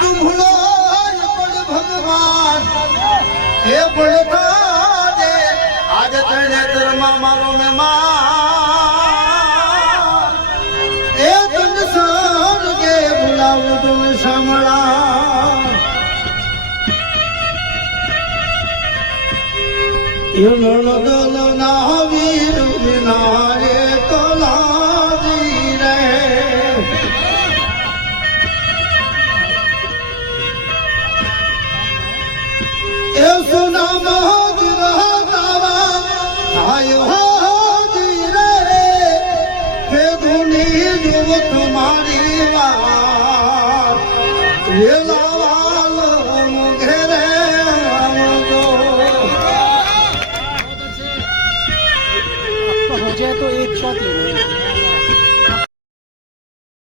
દુમલો પણ ભગવાન. એ ભણતા દે આજ તને તરમાં મારો મહેમાન. એ તન સાર કે ભૂલાવું તું સાંભળા એ ના વીર વિનારે કલા तो एक शॉट लेना